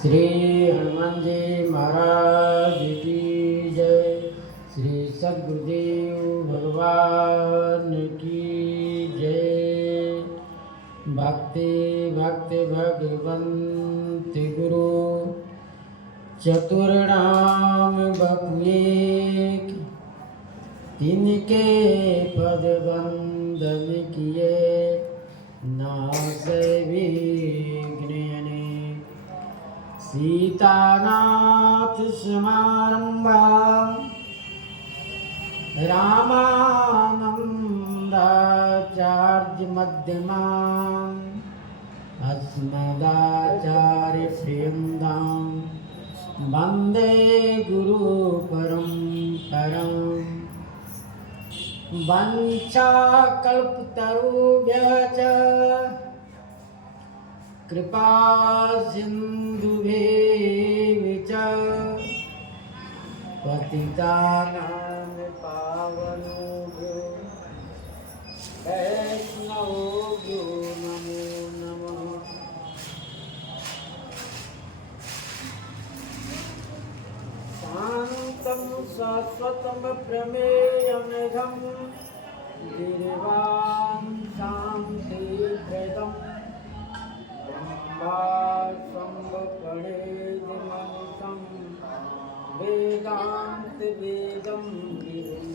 श्री हनुमान जी महाराज की जय। श्री सद्गुरुदेव भगवान की जय। भक्ति भक्ति भगवंत गुरु चतुर्णाम बपुएक, तिनके पद बंदन किए नासै विघ्न अनेक। सीतानाथ समारंभा रामानंदाचार्य मध्यमाम् अस्मदाचार्य प्रियंदां वंदे गुरु परंपराम्। वंशाकल्पतरुभ्यश्च कृपा सिन्धुभ्येव च पतितानां पावनेभ्यो वैष्णवेभ्यो नमो नमः। शान्तं शाश्वतं प्रमेयमेघं गिरिवान् शान्तिप्रदम् ब्रह्मास्वम्भपणेदिमनितं वेदान्तवेदं गिरिं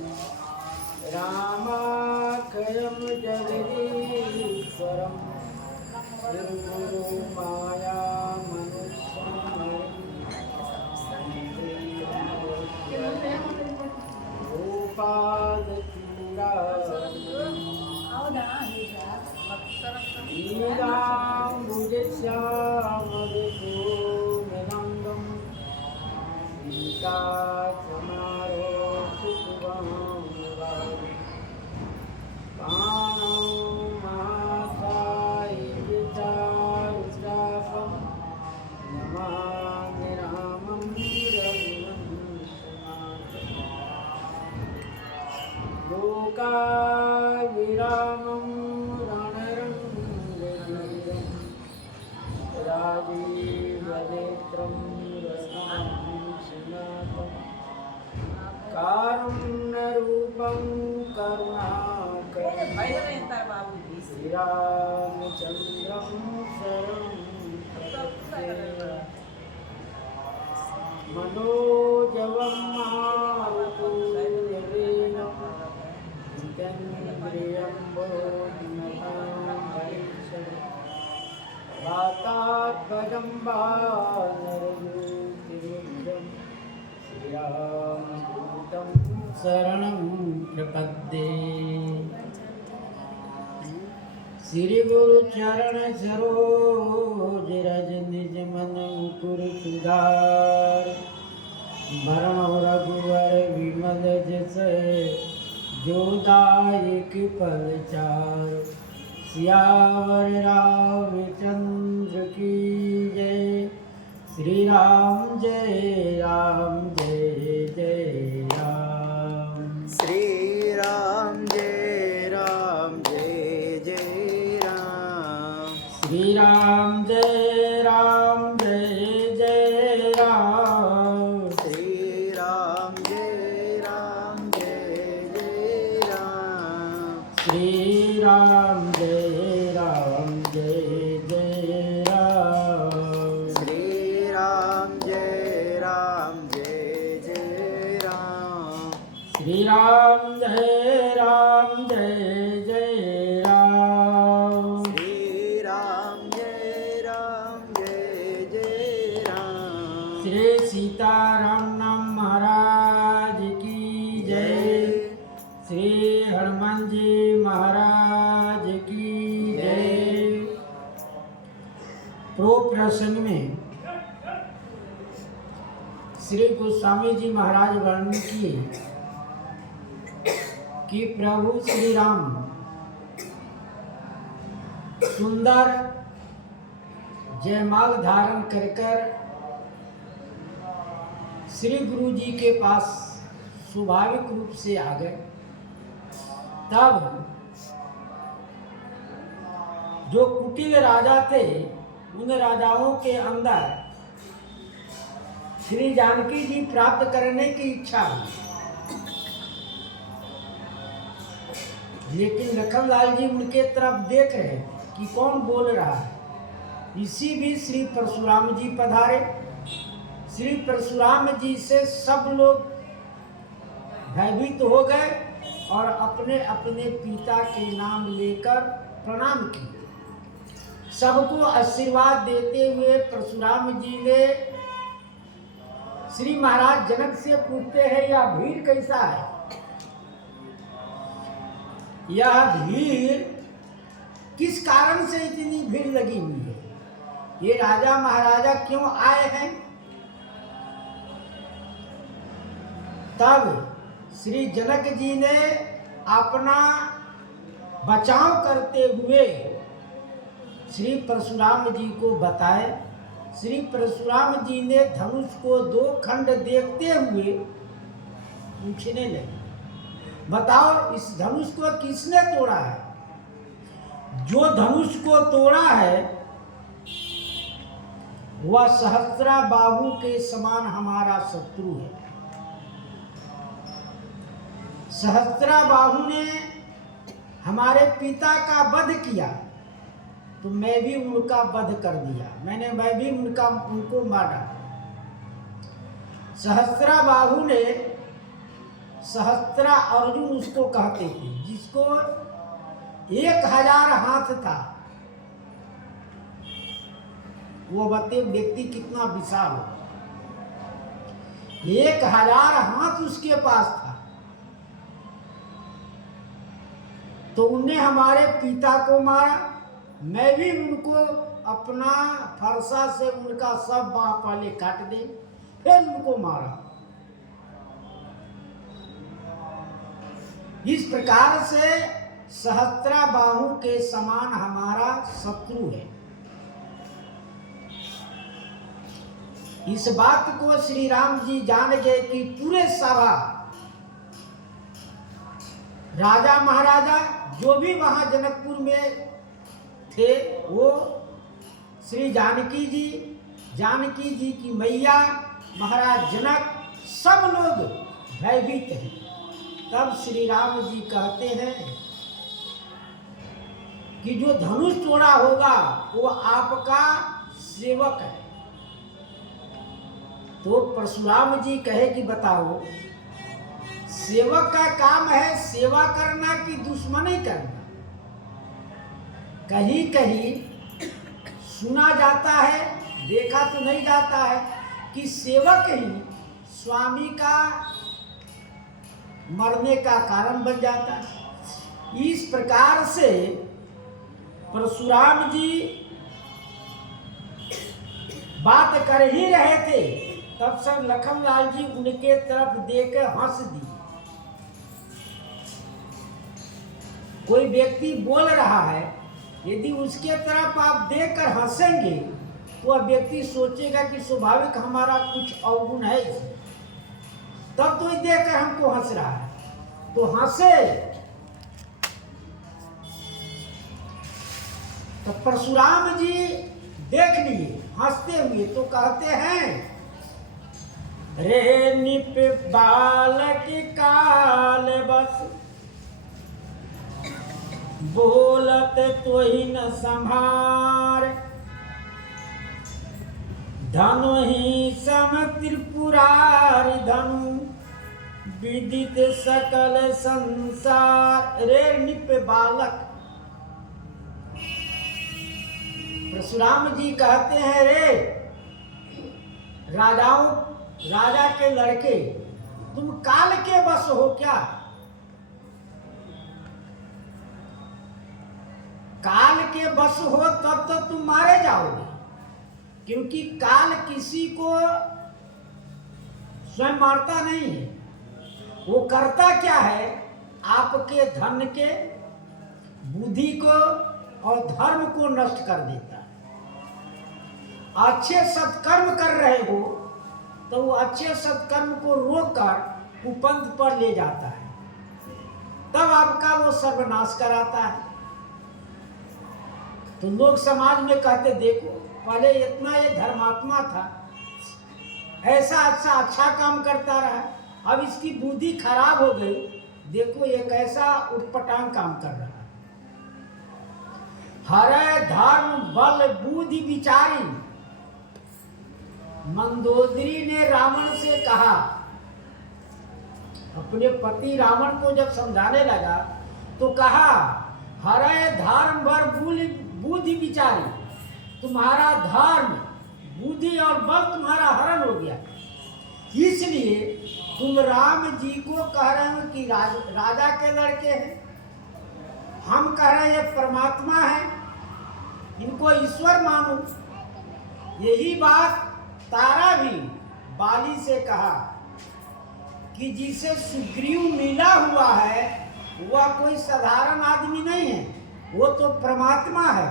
रामाख्यं जगदीश्वरं ीराम्बुजश्यामलिपूर्णनन्दं सीताचमारोपितुवां महासायिचारुचापं नमामि रामं रघुवंशनाथं। लोकाभिरामं राजीवनेत्रं रसांशनाथं कारुण्यरूपं करुणाकरं श्रीरामचन्द्रं शरणं प्रपद्ये। मनोजवं मारुततुल्यवेगं जितेन्द्रियं बुद्धिमतां वरिष्ठं वातात्मजं वानरयूतिरुग्रं श्रीरामदूतं शरणं प्रपद्ये। श्री गुरु चरण सरोज रज निज मन मुकुर सुधार। वरण रघुवर विमल जस जो दायक फल चार। सियावर रामचंद्र की जय। श्री राम जय राम जय जय राम। श्री राम जय जय राम। श्री राम जय जय राम। श्री राम जय जय राम। श्री राम जय जय राम। श्री राम जय जय राम। श्री राम जय जय राम। श्री राम जय जय राम। श्री सीताराम नाम महाराज की जय। श्री हनुमान जी महाराज की जय। प्रो प्रसंग में श्री गोस्वामी जी महाराज वर्णन किए कि प्रभु श्री राम सुंदर जयमाल धारण कर श्री गुरु जी के पास स्वाभाविक रूप से आ गए। तब जो कुटिल राजा थे उन राजाओं के अंदर श्री जानकी जी प्राप्त करने की इच्छा हुई, लेकिन लखनलाल जी उनके तरफ देख रहे कि कौन बोल रहा है। इसी भी श्री परशुराम जी पधारे। श्री परशुराम जी से सब लोग भयभीत हो गए और अपने अपने पिता के नाम लेकर प्रणाम किए। सबको आशीर्वाद देते हुए परशुराम जी ने श्री महाराज जनक से पूछते हैं, यह भीड़ कैसा है? यह भीड़ किस कारण से इतनी भीड़ लगी हुई है? ये राजा महाराजा क्यों आए हैं? तब श्री जनक जी ने अपना बचाव करते हुए श्री परशुराम जी को बताए। श्री परशुराम जी ने धनुष को 2 खंड देखते हुए पूछने लगे, बताओ इस धनुष को किसने तोड़ा है? जो धनुष को तोड़ा है वह सहस्रा बाहु के समान हमारा शत्रु है। सहस्रा बाहु ने हमारे पिता का वध किया, तो मैं भी उनका वध कर दिया। मैं भी उनको मारा। सहस्रा बाहु ने, सहस्रा अर्जुन उसको कहते थे, जिसको 1000 हाथ था। वो बताते व्यक्ति कितना विशाल हो। 1000 हाथ उसके पास था। तो उनने हमारे पिता को मारा। मैं भी उनको अपना फरसा से उनका सब बाँह पहले काट दे, फिर उनको मारा। इस प्रकार से सहस्रा बाहु के समान हमारा शत्रु है। इस बात को श्री राम जी जान गए कि पूरे सभा, राजा महाराजा जो भी वहां जनकपुर में थे, वो श्री जानकी जी की मैया, महाराज जनक, सब लोग भयभीत हैं। तब श्री राम जी कहते हैं कि जो धनुष तोड़ा होगा वो आपका सेवक है। तो परशुराम जी कहे कि बताओ, सेवक का काम है सेवा करना कि दुश्मनी करना? कहीं कहीं सुना जाता है, देखा तो नहीं जाता है कि सेवक ही स्वामी का मरने का कारण बन जाता है। इस प्रकार से परशुराम जी बात कर ही रहे थे, तब सब लखनलाल जी उनके तरफ देकर हंस दी। कोई व्यक्ति बोल रहा है, यदि उसके तरफ आप देखकर हंसेंगे तो वह व्यक्ति सोचेगा कि स्वाभाविक हमारा कुछ अवगुण है, तब तो देखकर हमको हंस रहा है, तो हंसे। तो परशुराम जी देख लिए हंसते हुए, तो कहते हैं, रे निप बालक काल बस, बोलत तो ही न संभार, धनु ही सम त्रिपुरारी धनु, विदित सकल संसार। रे निप बालक, परशुराम जी कहते हैं, रे राजा के लड़के, तुम काल के बस हो क्या? काल के बस हो तब तो तुम मारे जाओगे, क्योंकि काल किसी को स्वयं मारता नहीं है। वो करता क्या है, आपके धन के, बुद्धि को और धर्म को नष्ट कर देता है। अच्छे सत्कर्म कर रहे हो तो वो अच्छे सत्कर्म को रोककर कुपंथ पर ले जाता है, तब आपका वो सर्वनाश कराता है। तो लोग समाज में कहते, देखो पहले इतना ये धर्मात्मा था, ऐसा अच्छा काम करता रहा, अब इसकी बुद्धि खराब हो गई। देखो ये कैसा उटपटांग काम कर रहा है। हरे धर्म बल बुद्धि विचारी, मंदोदरी ने रावण से कहा, अपने पति रावण को जब समझाने लगा तो कहा, हरे धर्म बल बुद्धि विचारी, तुम्हारा धर्म बुद्धि और बल तुम्हारा हरण हो गया, इसलिए तुम राम जी को कह रहे हो कि राजा के लड़के हैं, हम कह रहे हैं ये परमात्मा है, इनको ईश्वर मानो। यही बात तारा भी बाली से कहा कि जिसे सुग्रीव मिला हुआ है वह कोई साधारण आदमी नहीं है, वो तो परमात्मा है।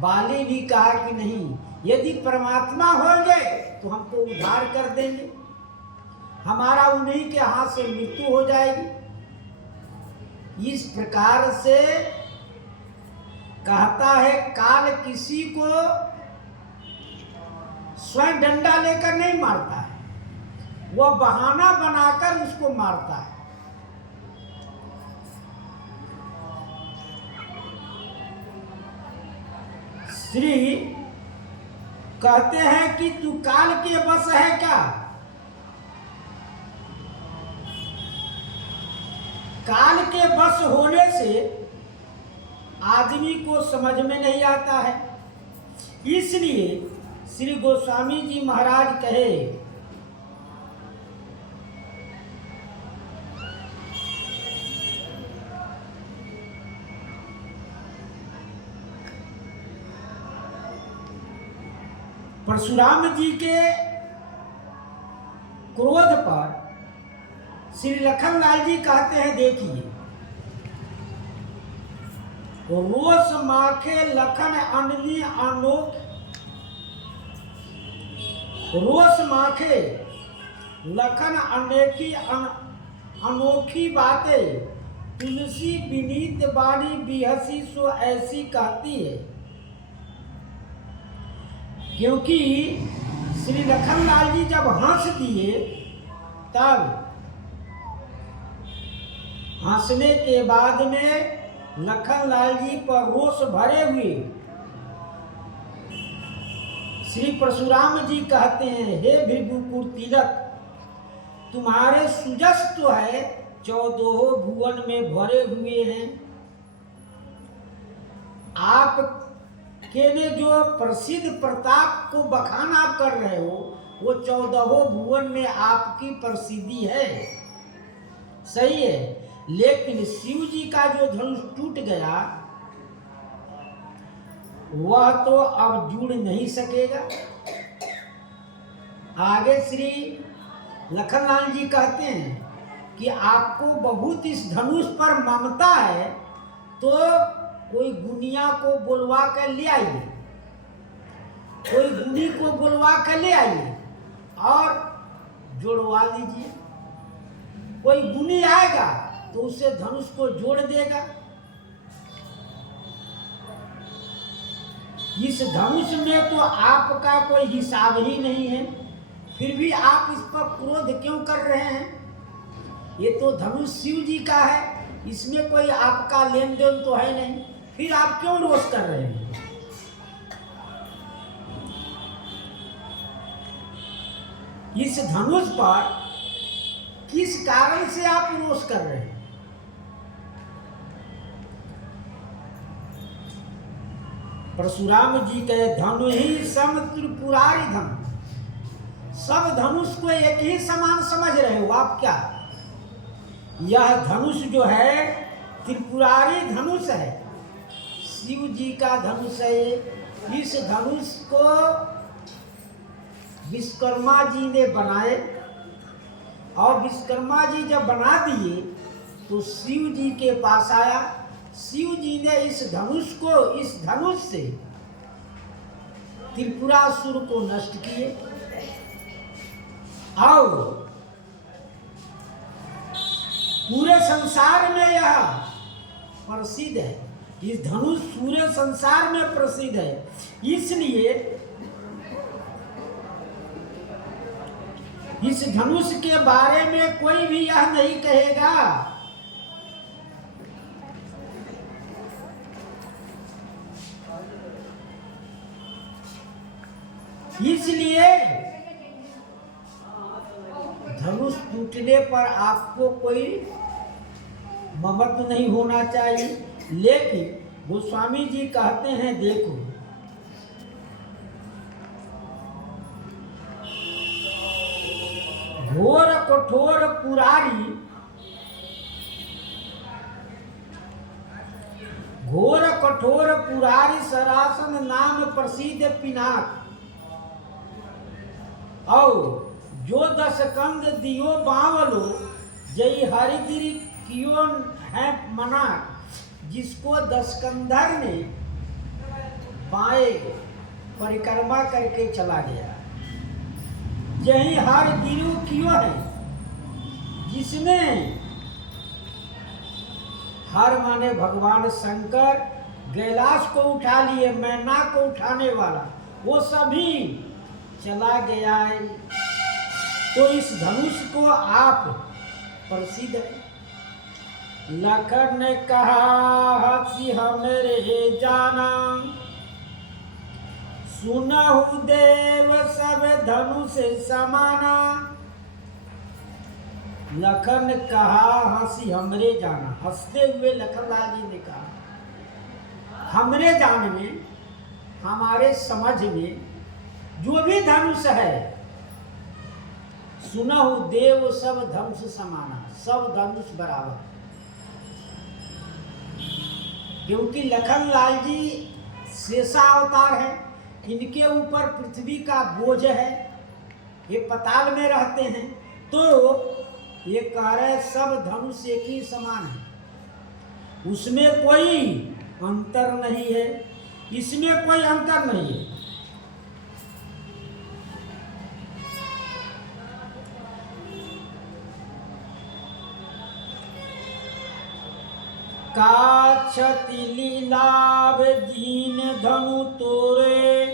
बाली भी कहा कि नहीं, यदि परमात्मा होंगे तो हमको उद्धार कर देंगे, हमारा उन्हीं के हाथ से मृत्यु हो जाएगी। इस प्रकार से कहता है, काल किसी को स्वयं डंडा लेकर नहीं मारता है, वह बहाना बनाकर उसको मारता है। श्री कहते हैं कि तू काल के बस है क्या? काल के बस होने से आदमी को समझ में नहीं आता है, इसलिए श्री गोस्वामी जी महाराज कहे, परशुराम जी के क्रोध पर श्री लखनलाल जी कहते हैं, देखिए, रोष माखे लखन अनली अनोख, रोष माखे लखन अनेकी अनोखी बातें, तुलसी विनीत बाणी बिहसी सो ऐसी कहती है। क्योंकि श्री लखनलाल जी जब हंस दिए, तब हंसने के बाद में लखनलाल जी पर रोष भरे हुए श्री परशुराम जी कहते हैं, हे भृगुकुल तिलक, तुम्हारे सुजस तो है 14 भुवन में भरे हुए हैं, आप के ने जो प्रसिद्ध प्रताप को बखान आप कर रहे हो, वो 14 भुवन में आपकी प्रसिद्धि है, सही है। लेकिन शिव जी का जो धनुष टूट गया, वह तो अब जुड़ नहीं सकेगा। आगे श्री लखनलाल जी कहते हैं कि आपको बहुत इस धनुष पर ममता है, तो कोई गुनिया को बुलवा कर ले आइए, कोई गुनी को बुलवा कर ले आइए और जोड़वा लीजिए। कोई गुनी आएगा तो उससे धनुष को जोड़ देगा। इस धनुष में तो आपका कोई हिसाब ही नहीं है, फिर भी आप इस पर क्रोध क्यों कर रहे हैं? ये तो धनुष शिव जी का है, इसमें कोई आपका लेन देन तो है नहीं, फिर आप क्यों रोष कर रहे हैं? इस धनुष पर किस कारण से आप रोष कर रहे हैं? परशुराम जी कहे, धनु ही सम त्रिपुरारी धन, सब धनुष को एक ही समान समझ रहे हो आप क्या? यह धनुष जो है त्रिपुरारी धनुष है, शिव जी का धनुष है। इस धनुष को विश्वकर्मा जी ने बनाए, और विश्वकर्मा जी जब बना दिए तो शिव जी के पास आया। शिव जी ने इस धनुष से त्रिपुरासुर को नष्ट किए, और पूरे संसार में यह प्रसिद्ध है। इस धनुष पूरे संसार में प्रसिद्ध है, इसलिए इस धनुष के बारे में कोई भी यह नहीं कहेगा इसलिए धनुष टूटने पर आपको कोई ममत्व नहीं होना चाहिए। लेकिन गोस्वामी जी कहते हैं, देखो घोर कठोर पुरारी, घोर कठोर पुरारी सरासन नाम प्रसिद्ध पिनाक, और जो 10 कंद दियो बावलो जय हरिगिरी कियो है मना, जिसको 10 कंधर ने बाएं परिक्रमा करके चला गया, यही हर गिरु कियो है, जिसने हर माने भगवान शंकर कैलाश को उठा लिए, मैना को उठाने वाला वो सभी चला गया है। तो इस धनुष को आप प्रसिद्ध लखन ने कहा हसी हमरे जाना, सुनहु देव सब धनुष समाना। लखन ने कहा हंसी हमरे जाना, हंसते हुए लखनलाल जी ने कहा हमरे जान में, हमारे समझ में जो भी धनुष है, सुनहु देव सब धनुष समाना, सब धनुष बराबर। क्योंकि लखनलाल जी शेषा अवतार है, इनके ऊपर पृथ्वी का बोझ है, ये पताल में रहते हैं, तो ये कह रहे सब धनुष एक ही समान है, उसमें कोई अंतर नहीं है, इसमें कोई अंतर नहीं है। काछति लीलाभ दीन धनु तोरे,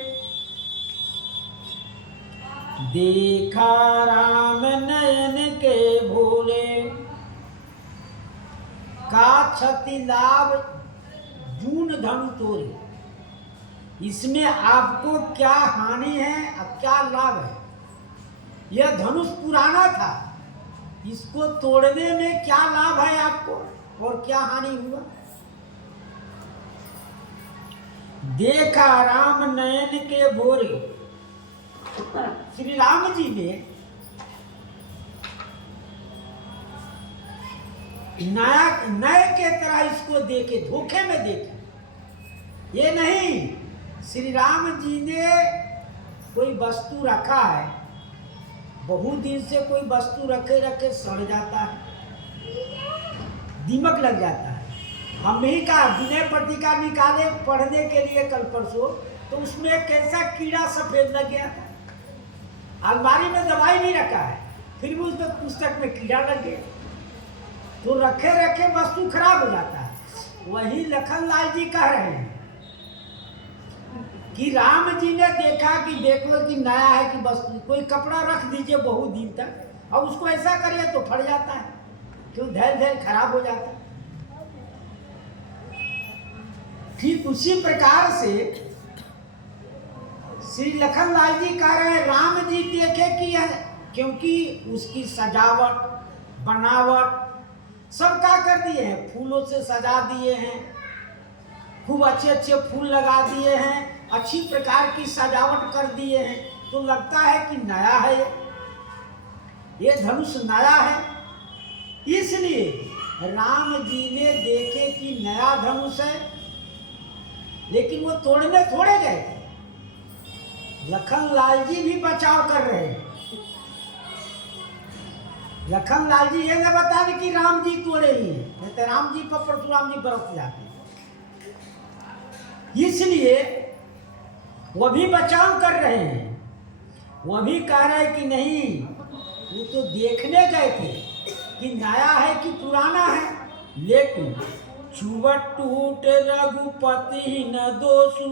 देखा राम नयन के भोले। काछति लाभ जून धनु तोरे, इसमें आपको क्या हानि है और क्या लाभ है? यह धनुष पुराना था, इसको तोड़ने में क्या लाभ है आपको और क्या हानि हुआ? देखा राम नयन के भोरे, श्री राम जी ने नए के तरह इसको देखे, धोखे में देखे। ये नहीं, श्री राम जी ने कोई वस्तु रखा है, बहुत दिन से कोई वस्तु रखे रखे सड़ जाता है, दीमक लग जाता है। हम ही का विनय पत्रिका निकाले पढ़ने के लिए कल परसों, तो उसमें एक कैसा कीड़ा सफेद लग गया था। अलमारी में दवाई नहीं रखा है, फिर भी उसमें पुस्तक में कीड़ा लग गया, तो रखे रखे वस्तु खराब हो जाता है। वही लखनलाल जी कह रहे हैं कि राम जी ने देखा कि देखो कि नया है कि वस्तु, कोई कपड़ा रख दीजिए बहुत दिन तक, और उसको ऐसा करिए तो फट जाता है, क्यों धैर्य खराब हो जाता है। ठीक उसी प्रकार से श्री लखनलाल जी कह रहे हैं राम जी देखे कि क्योंकि उसकी सजावट बनावट सब क्या कर दिए हैं, फूलों से सजा दिए हैं, खूब अच्छे अच्छे फूल लगा दिए हैं, अच्छी प्रकार की सजावट कर दिए हैं, तो लगता है कि नया है, ये धनुष नया है। इसलिए राम जी ने देखे कि नया धनुष है, लेकिन वो तोड़ने थोड़े गए थे। लखनलाल जी भी बचाव कर रहे हैं। लखनलाल जी ये न बता दें कि राम जी तोड़े ही हैं, नहीं तो राम जी पर परशुराम जी बरस जाते हैं। इसलिए वो भी बचाव कर रहे हैं, वो भी कह रहे हैं कि नहीं, वो तो देखने गए थे कि नया है कि पुराना है, लेकिन चुवट टूट रघुपति न दोषु,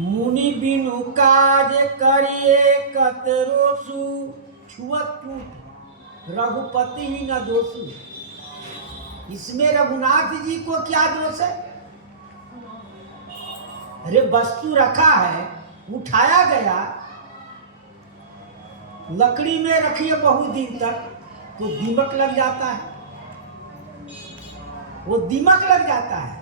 मुनि बिनु काज करिए कतरोसु, छुअत टूट रघुपति ही न दोषु। इसमें रघुनाथ जी को क्या दोष है? अरे वस्तु रखा है, उठाया गया, लकड़ी में रखिए बहुत दिन तक तो दीमक लग जाता है, वो दीमक लग जाता है।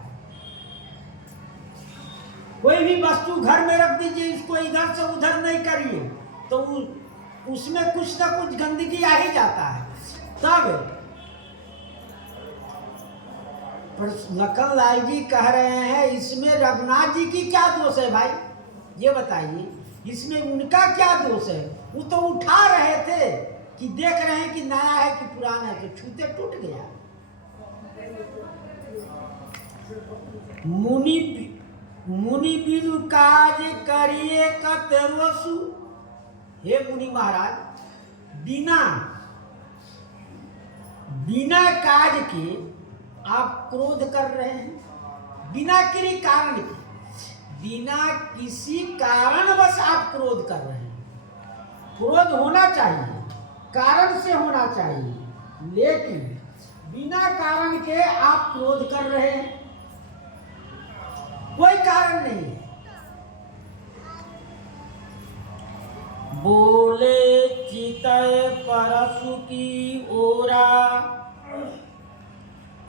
कोई भी वस्तु घर में रख दीजिए, इसको इधर से उधर नहीं करिए तो उसमें कुछ ना कुछ गंदगी आ ही जाता है। तब लखन लाल जी कह रहे हैं इसमें रघुनाथ जी की क्या दोष है भाई, ये बताइए, इसमें उनका क्या दोष है? वो तो उठा रहे थे कि देख रहे हैं कि नया है कि पुराना है, तो छूते टूट गया। मुनि बिनु काज करिए कतरोसु। हे मुनि महाराज, बिना काज के आप क्रोध कर रहे हैं, बिना किसी कारण के, बिना किसी कारणवश आप क्रोध कर रहे हैं। क्रोध होना चाहिए, कारण से होना चाहिए, लेकिन बिना कारण के आप क्रोध कर रहे हैं, कोई कारण नहीं है। बोले चितय परसु की ओरा,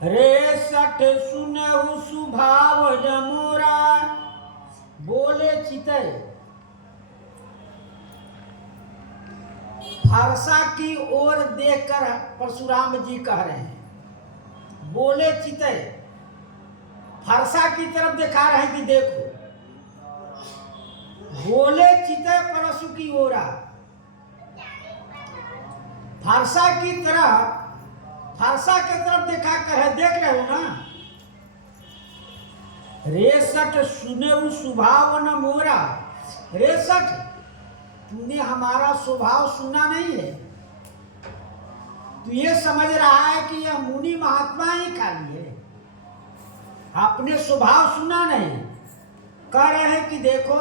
रे सठ सुनहु सुभाव जमोरा। बोले चितय, फरसा की ओर देखकर परशुराम जी कह रहे हैं। बोले चितय, फरसा की तरफ दिखा रहे हैं कि देखो। बोले चितय परशु की ओरा, फरसा की तरफ, फरसा की तरफ देखा कर है, देख रहे हो ना। रेसठ सुने स्वभाव न मोरा। रेसठ, तूने हमारा स्वभाव सुना नहीं है, तू ये समझ रहा है कि यह मुनि महात्मा ही खाली है, आपने स्वभाव सुना नहीं। कह रहे हैं कि देखो,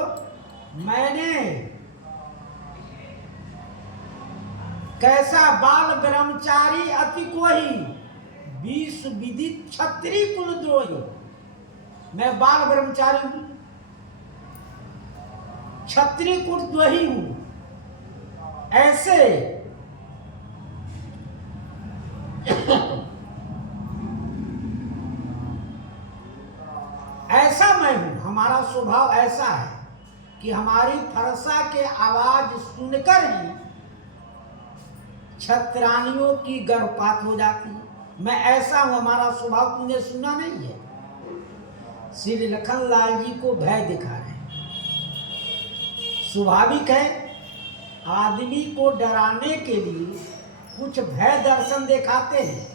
मैंने कैसा बाल ब्रह्मचारी अति कोही, 20 विदित क्षत्रिय कुल द्रोही। मैं बाल ब्रह्मचारी हूं, क्षत्रिय कुल द्रोही हूं, ऐसे ऐसा मैं हूं। हमारा स्वभाव ऐसा है कि हमारी फरसा के आवाज सुनकर ही क्षत्रानियों की गर्भपात हो जाती है। मैं ऐसा हूं, हमारा स्वभाव तूने सुना नहीं है। श्री लखन लाल जी को भय दिखा रहे हैं। स्वाभाविक है, आदमी को डराने के लिए कुछ भय दर्शन दिखाते हैं।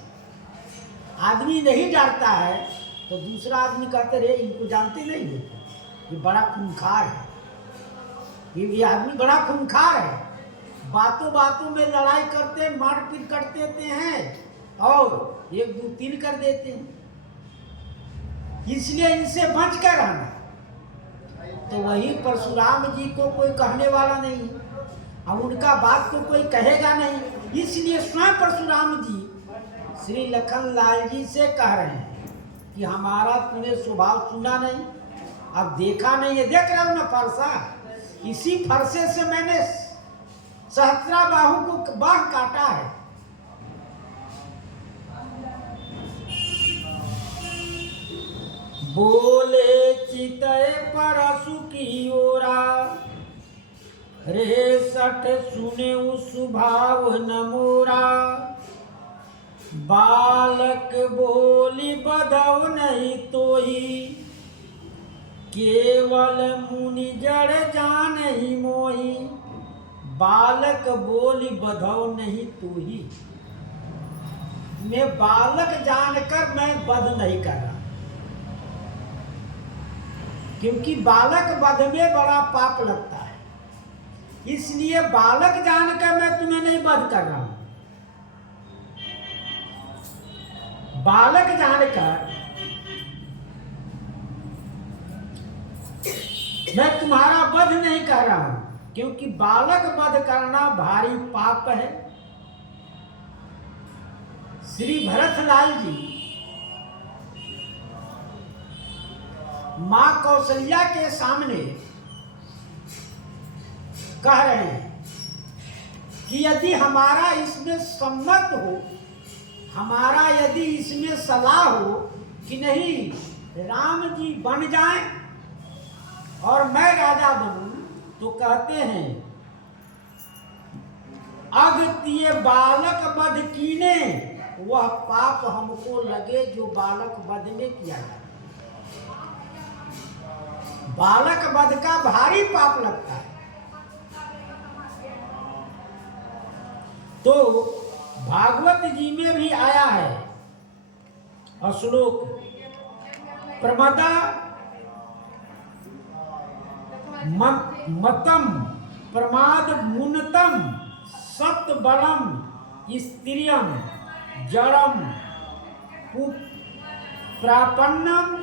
आदमी नहीं डरता है तो दूसरा आदमी कहते रहे इनको जानते नहीं है, ये बड़ा खूंखार है, ये आदमी बड़ा खूंखार है, बातों बातों में लड़ाई करते, मारपीट कर देते हैं और 1 2 3 कर देते हैं। इसलिए इनसे बच कर रहना। तो वही परशुराम जी को कोई कहने वाला नहीं, अब उनका बात तो कोई कहेगा नहीं, इसलिए स्वयं परशुराम जी श्री लखन लाल जी से कह रहे हैं कि हमारा तूने स्वभाव सुना नहीं, अब देखा नहीं है, देख रहे हो ना फरसा, इसी फरसे से मैंने सहस्रा बाहु को बाह काटा है। बोले चितय परसु की ओरा, रे सठ सुने स्वभाव न मोरा। बालक बोली बधव नहीं तोही, केवल मुनि जड़ जान ही मोही। बालक बोली बधव नहीं तोही, मैं बालक जानकर मैं वध नहीं कर रहा, क्योंकि बालक वध में बड़ा पाप लगता है, इसलिए बालक जानकर मैं तुम्हें नहीं वध कर रहा हूं। बालक जानकर मैं तुम्हारा वध नहीं कर रहा हूं, क्योंकि बालक वध करना भारी पाप है। श्री भरतलाल जी मां कौशल्या के सामने कह रहे हैं कि यदि हमारा इसमें सम्मत हो, हमारा यदि इसमें सलाह हो कि नहीं राम जी बन जाएं और मैं राजा बनूं, तो कहते हैं अगतिय बालक वध कीने, वह पाप हमको लगे जो बालक वध में किया जाए। बालक वध का भारी पाप लगता है। तो भागवत जी में भी आया है श्लोक, प्रमदा मतम प्रमाद मुनतम सत बलम स्त्रियम जड़म प्रापन्नम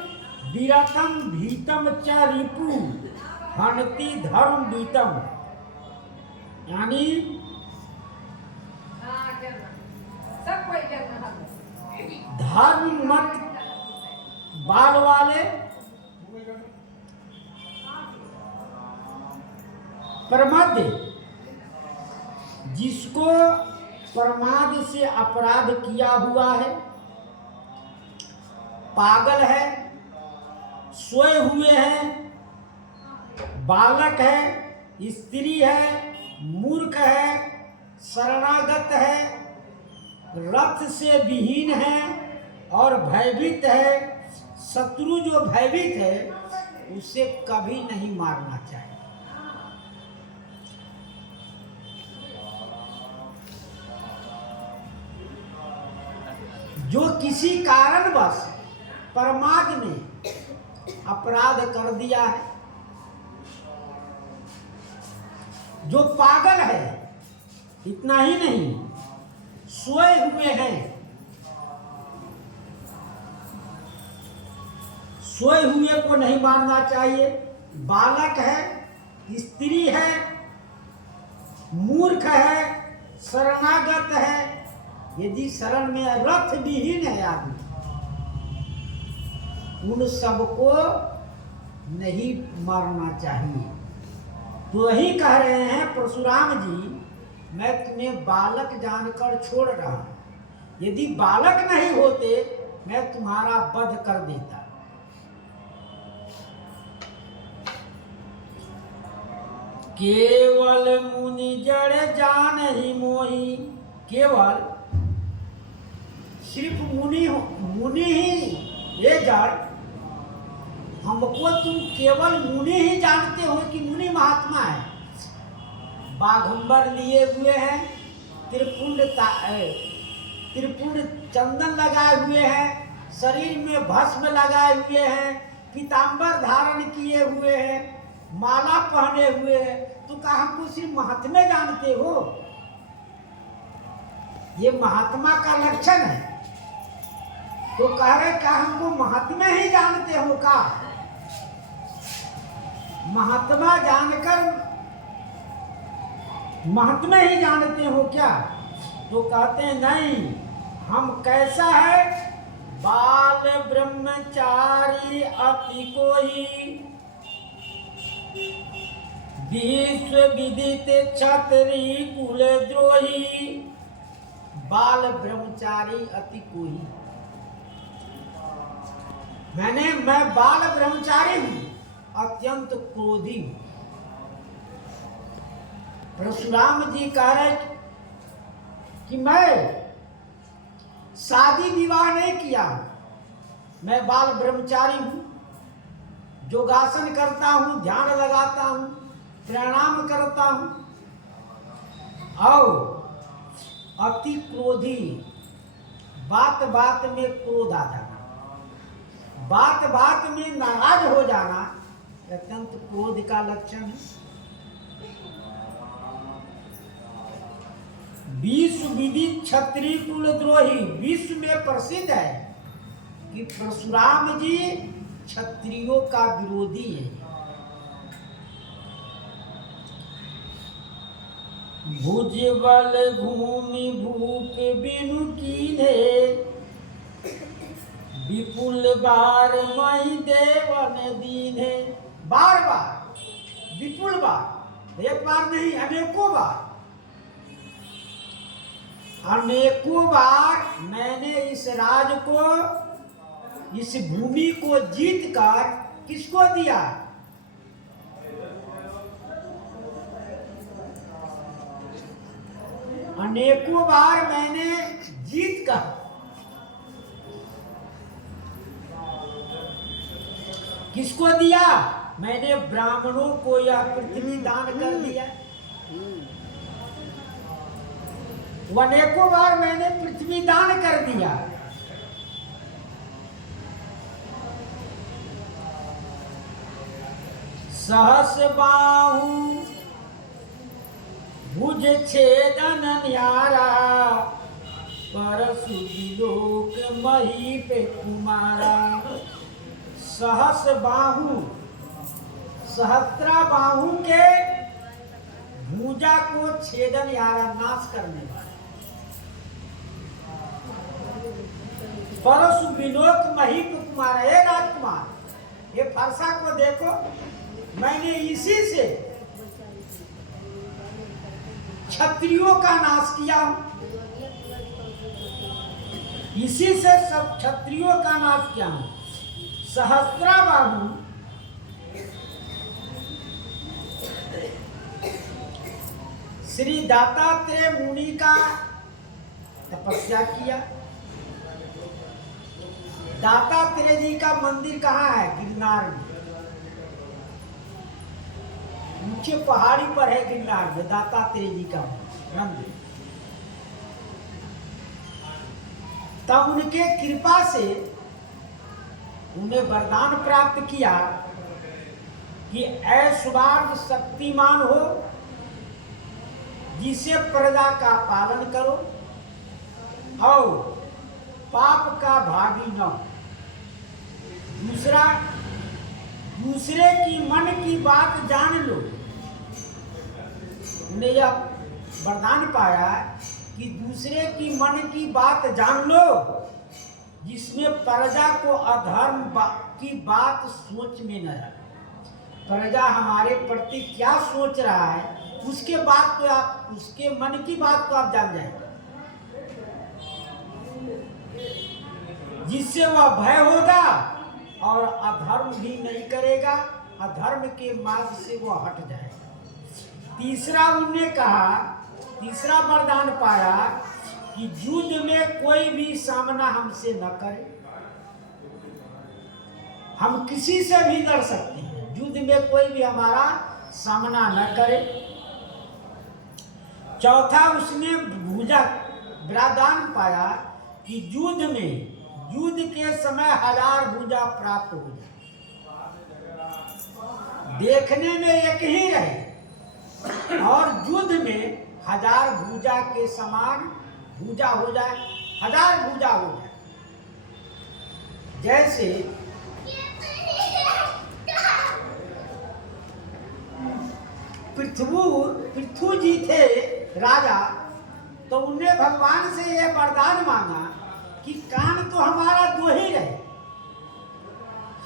विरतम भीतम च रिपु हनति धर्म बीतम। यानी धर्म मत बाल वाले, प्रमाद जिसको प्रमाद से अपराध किया हुआ है, पागल है, सोए हुए हैं, बालक है, स्त्री है, मूर्ख है, शरणागत है, रथ से विहीन है और भयभीत है। शत्रु जो भयभीत है उसे कभी नहीं मारना चाहिए। जो किसी कारणवश प्रमाद में अपराध कर दिया है, जो पागल है, इतना ही नहीं सोए हुए हैं, सोए हुए को नहीं मारना चाहिए। बालक है, स्त्री है, मूर्ख है, शरणागत है, यदि शरण में रथ विहीन है आदमी, उन सबको नहीं मारना चाहिए। तो वही कह रहे हैं परशुराम जी, मैं तुम्हें बालक जानकर छोड़ रहा हूं, यदि बालक नहीं होते मैं तुम्हारा वध कर देता। केवल मुनि जड़ जान ही मोही, केवल सिर्फ मुनि ही ये जड़, हमको तुम केवल मुनि ही जानते हो कि मुनि महात्मा है, बाघंबर लिए हुए हैं, त्रिपुंड चंदन लगाए हुए हैं, शरीर में भस्म लगाए हुए हैं, पीतांबर धारण किए हुए हैं, माला पहने हुए हैं, तो क्या हमको सिर्फ महात्मा जानते हो? ये महात्मा का लक्षण है। तो कह रहे क्या हमको महात्मा ही जानते हो का? महात्मा जानकर महात्मा ही जानते हो क्या? तो कहते हैं नहीं, हम कैसा है, बाल ब्रह्मचारी अति कोई, विश्व विदित क्षत्रिय कुलद्रोही। बाल ब्रह्मचारी अति कोई, मैं बाल ब्रह्मचारी हूं, अत्यंत क्रोधी हूं। परशुराम जी कह रहे कि मैं शादी विवाह नहीं किया, मैं बाल ब्रह्मचारी हूं, योगासन करता हूं, ध्यान लगाता हूं, प्रणाम करता हूं, और अति क्रोधी, बात बात में क्रोध आ जाना, बात बात में नाराज हो जाना अत्यंत क्रोध का लक्षण है। विश्व विदित क्षत्रिय कुलद्रोही, विश्व में प्रसिद्ध है कि परशुराम जी क्षत्रियों का विरोधी है। भुजबल भूमि भूप बिनु कीन्हे, विपुल बार मई देवन दीन्हे। बार बार, विपुल बार, एक बार नहीं अनेकों बार, अनेकों बार मैंने इस राज को, इस भूमि को जीत कर किसको दिया? अनेकों बार मैंने जीत कर किसको दिया? मैंने ब्राह्मणों को यह पृथ्वी दान कर दिया। अनेकों बार मैंने पृथ्वी दान कर दिया। सहस बाहु भुज छेदन न्यारा, परसु विलोक मही पे कुमारा। सहस बाहु, सहस्त्रा बाहु के भुजा को छेदन यारा, नाश करने वाला। परसु विलोक मही पे कुमारा। हे राजकुमार, ये फरसा को देखो, मैंने इसी से क्षत्रियों का नाश किया हूं, इसी से सब क्षत्रियों का नाश किया हूं। सहस्त्रा बाहु श्री दत्तात्रेय मुनि का तपस्या किया। दत्तात्रेय जी का मंदिर कहाँ है? गिरनार में, ऊंचे पहाड़ी पर है गिरनार में दत्तात्रेय जी का मंदिर। तब उनके कृपा से उन्हें वरदान प्राप्त किया कि ऐश्वर्य शक्तिमान हो, जिसे प्रजा का पालन करो और पाप का भागी न हो। दूसरा, दूसरे की मन की बात जान लो। उन्हें यह वरदान पाया कि दूसरे की मन की बात जान लो, जिसमें प्रजा को अधर्म की बात सोच में न आए। प्रजा हमारे प्रति क्या सोच रहा है, उसके बात को आप, उसके मन की बात को आप जान जाएंगे, जिससे वह भय होगा और अधर्म भी नहीं करेगा, अधर्म के मार्ग से वह हट जाएगा। तीसरा उन्होंने कहा, तीसरा वरदान पाया कि युद्ध में कोई भी सामना हमसे न करे। हम किसी से भी लड़ सकते हैं, युद्ध में कोई भी हमारा सामना न करे। चौथा उसने भुजा वरदान पाया कि युद्ध में, युद्ध के समय 1000 भुजा प्राप्त हो जाए, देखने में एक ही रहे और युद्ध में 1000 भुजा के समान भुजा हो जाए, 1000 भुजा हो जाए। जैसे पृथु जी थे राजा, तो उन्हें भगवान से यह वरदान मांगा कि कान तो हमारा 2 ही रहे।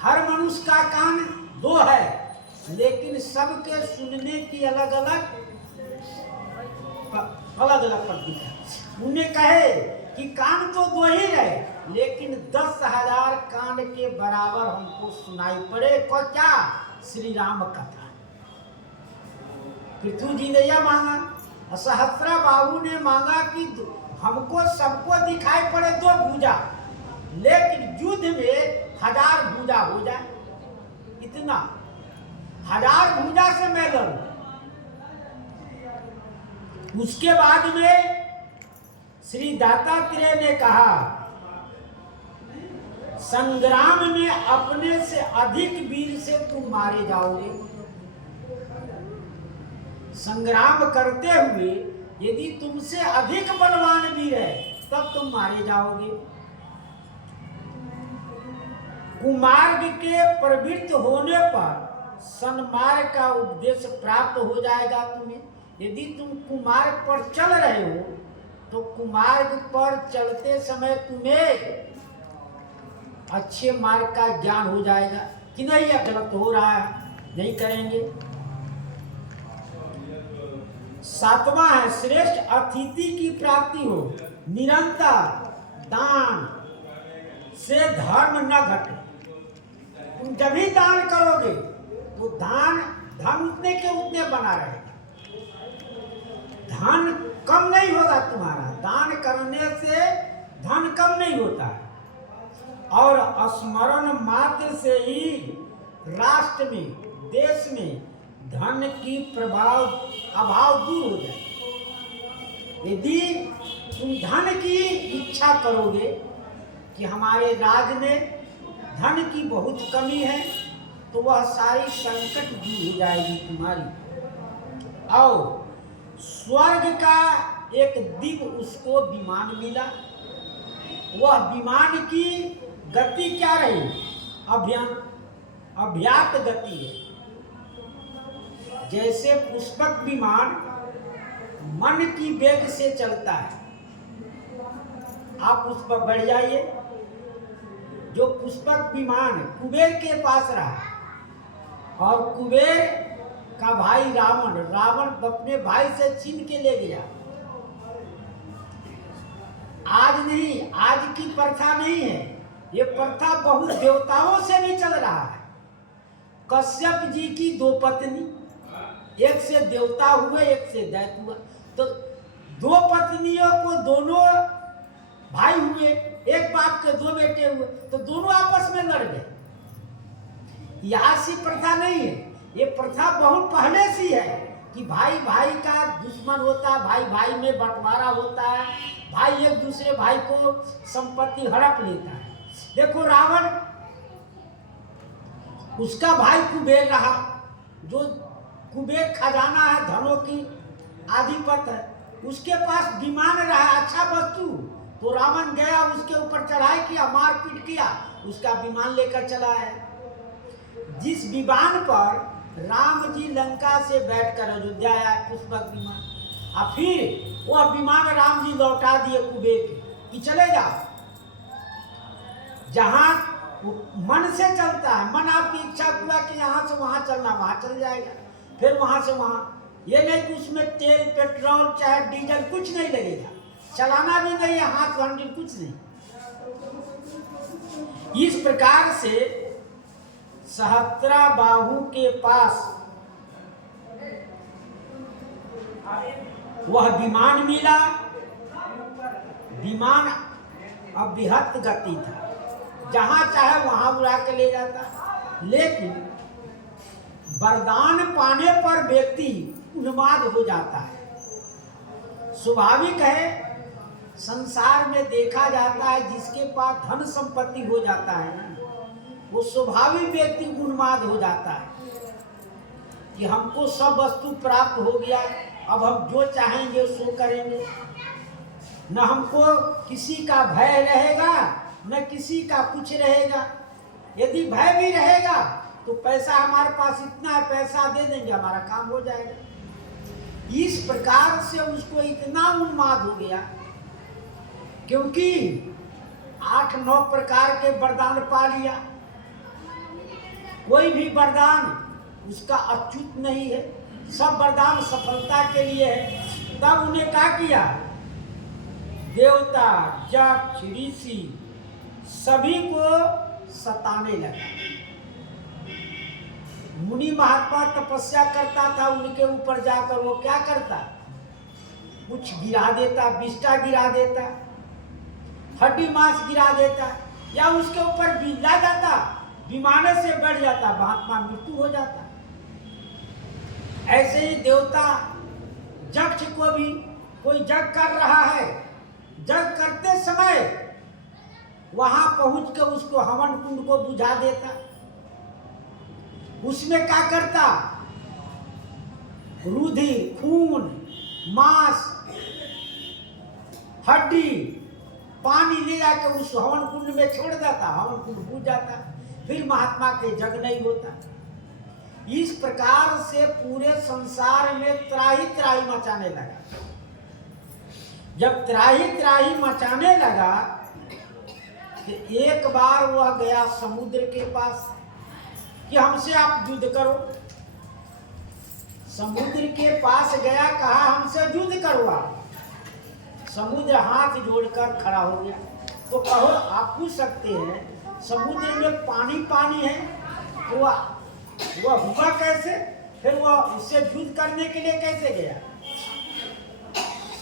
हर मनुष्य का कान 2 है, लेकिन सबके सुनने की अलग अलग प्रतिभा है। उन्हें कहे कि कान तो 2 ही रहे, लेकिन 10,000 कान के बराबर हमको सुनाई पड़े। को क्या? श्री राम कथा। पृथु जी ने यह मांगा। सहस्त्रा बाहु ने मांगा कि हमको सबको दिखाई पड़े 2 भुजा, लेकिन युद्ध में 1000 भुजा हो जाए। इतना 1000 भुजा से मैं लड़ूं। उसके बाद में श्री दत्तात्रेय ने कहा, संग्राम में अपने से अधिक वीर से तुम मारे जाओगे। संग्राम करते हुए यदि तुमसे अधिक बलवान वीर है, तब तुम मारे जाओगे। कुमार्ग के प्रवृत्त होने पर सन्मार्ग का उपदेश प्राप्त हो जाएगा तुम्हें। यदि तुम कुमार्ग पर चल रहे हो तो कुमार्ग पर चलते समय तुम्हें अच्छे मार्ग का ज्ञान हो जाएगा कि नहीं यह गलत हो रहा है, नहीं करेंगे। सातवां है श्रेष्ठ अतिथि की प्राप्ति हो, निरंतर दान से धर्म न घटे। तुम जब भी दान करोगे तो दान धन उतने के उतने बना रहेगा, धन कम नहीं होगा तुम्हारा। दान करने से धन कम नहीं होता है। और स्मरण मात्र से ही राष्ट्र में, देश में धन की अभाव दूर हो जाए। यदि तुम धन की इच्छा करोगे कि हमारे राज्य में धन की बहुत कमी है, तो वह सारी संकट दूर हो जाएगी तुम्हारी। और स्वर्ग का एक दिव्य उसको विमान मिला। वह विमान की गति क्या रही? अभ्यात गति है। जैसे पुष्पक विमान मन की वेग से चलता है। आप उस पर बढ़ जाइए। जो पुष्पक विमान कुबेर के पास रहा और कुबेर का भाई रावण अपने भाई से छीन के ले गया। आज नहीं, आज की प्रथा नहीं है, ये प्रथा बहुत देवताओं से भी चल रहा है। कश्यप जी की 2 पत्नी, एक से देवता हुए, एक से दैत्य हुआ। तो 2 पत्नियों को दोनों भाई हुए, एक बाप के 2 बेटे हुए, तो दोनों आपस में लड़ गए। यह सी प्रथा नहीं है, ये प्रथा बहुत पहले सी है कि भाई भाई का दुश्मन होता है, भाई भाई में बंटवारा होता है, भाई एक दूसरे भाई को संपत्ति हड़प लेता है। देखो रावण, उसका भाई कुबेर रहा, जो कुबेर खजाना है, धनों की आधिपत्य है, उसके पास विमान रहा, अच्छा वस्तु। तो रावण गया, उसके ऊपर चढ़ाई किया, मारपीट किया, उसका विमान लेकर चला है। जिस विमान पर राम जी लंका से बैठकर अयोध्या आया, पुष्पक विमान, और फिर वह विमान राम जी लौटा दिए कुबेर के कि चले जाओ। जहां मन से चलता है, मन आपकी इच्छा हुआ कि यहाँ से वहां चलना, वहां चल जाएगा, फिर वहां से वहां। ये नहीं कि उसमें तेल, पेट्रोल, चाहे डीजल कुछ नहीं लगेगा, चलाना भी नहीं है, हाथ हैंडल कुछ नहीं। इस प्रकार से सहस्त्रा बाहु के पास वह विमान मिला। विमान अभिहत गति था, जहां चाहे वहां उड़ा के ले जाता। लेकिन वरदान पाने पर व्यक्ति उन्माद हो जाता है। स्वाभाविक है, संसार में देखा जाता है जिसके पास धन संपत्ति हो जाता है ना, वो स्वाभाविक व्यक्ति उन्माद हो जाता है कि हमको सब वस्तु प्राप्त हो गया, अब हम जो चाहेंगे सो करेंगे। न हमको किसी का भय रहेगा, न किसी का कुछ रहेगा। यदि भय भी रहेगा तो पैसा हमारे पास इतना है, पैसा दे देंगे, हमारा काम हो जाएगा। इस प्रकार से उसको इतना उन्माद हो गया, क्योंकि 8-9 प्रकार के वरदान पा लिया। कोई भी वरदान उसका अच्युत नहीं है, सब वरदान सफलता के लिए है। तब उन्हें क्या किया? देवता, जप, ऋषि सभी को सताने लगा। मुनि महात्मा तपस्या करता था, उनके ऊपर जाकर वो क्या करता? कुछ गिरा देता, विष्ठा गिरा देता, हड्डी मांस गिरा देता, या उसके ऊपर बिजला जाता, विमाने से बढ़ जाता, महात्मा मृत्यु हो जाता। ऐसे ही देवता यक्ष को भी, कोई यज्ञ कर रहा है, यज्ञ करते समय वहां पहुंच के उसको हवन कुंड को बुझा देता। उसमें क्या करता? रुधिर, खून, मांस, हड्डी, पानी ले जाकर उस हवन कुंड में छोड़ देता, हवन कुंड बुझ जाता, फिर महात्मा के जग नहीं होता। इस प्रकार से पूरे संसार में त्राही त्राही मचाने लगा। जब त्राही त्राही मचाने लगा तो एक बार वह गया समुद्र के पास कि हमसे आप युद्ध करो। समुद्र के पास गया, कहा हमसे युद्ध करो आप। समुद्र हाथ जोड़कर खड़ा हो गया। तो कहो, आप पूछ सकते हैं समुद्र में पानी पानी है तो वह हुआ कैसे? फिर वह उससे युद्ध करने के लिए कैसे गया?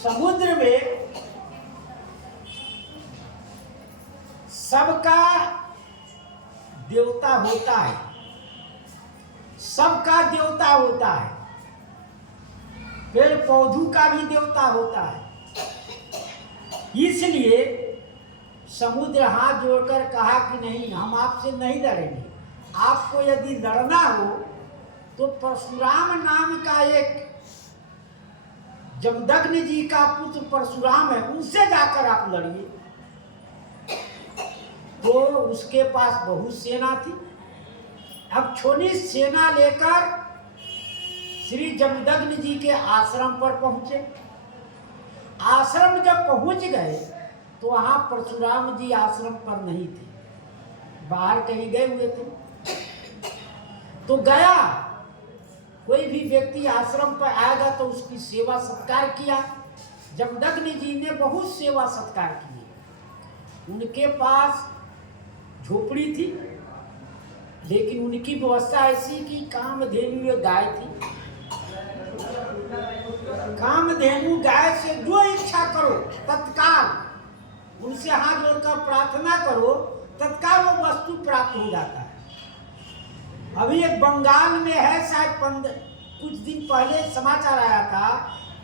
समुद्र में सबका देवता होता है, सबका देवता होता है। पेड़ पौधों का भी देवता होता है। इसलिए समुद्र हाथ जोड़कर कहा कि नहीं, हम आपसे नहीं लड़ेंगे। आपको यदि लड़ना हो तो परशुराम नाम का एक जमदग्नि जी का पुत्र परशुराम है, उनसे जाकर आप लड़िए। तो उसके पास बहुत सेना थी। अब छोटी सेना लेकर श्री जमदग्नि जी के आश्रम पर पहुंचे। आश्रम जब पहुंच गए तो वहां परशुराम जी आश्रम पर नहीं थे, बाहर कहीं गए हुए थे। तो गया, कोई भी व्यक्ति आश्रम पर आएगा तो उसकी सेवा सत्कार किया। जमदग्नि जी ने बहुत सेवा सत्कार किए। उनके पास झोपड़ी थी, लेकिन उनकी व्यवस्था ऐसी कि कामधेनु गाय थी। कामधेनु गाय से जो इच्छा करो तत्काल उनसे हाथ जोड़कर प्रार्थना करो, तत्काल वो वस्तु प्राप्त हो जाता है। अभी एक बंगाल में है, शायद कुछ दिन पहले समाचार आया था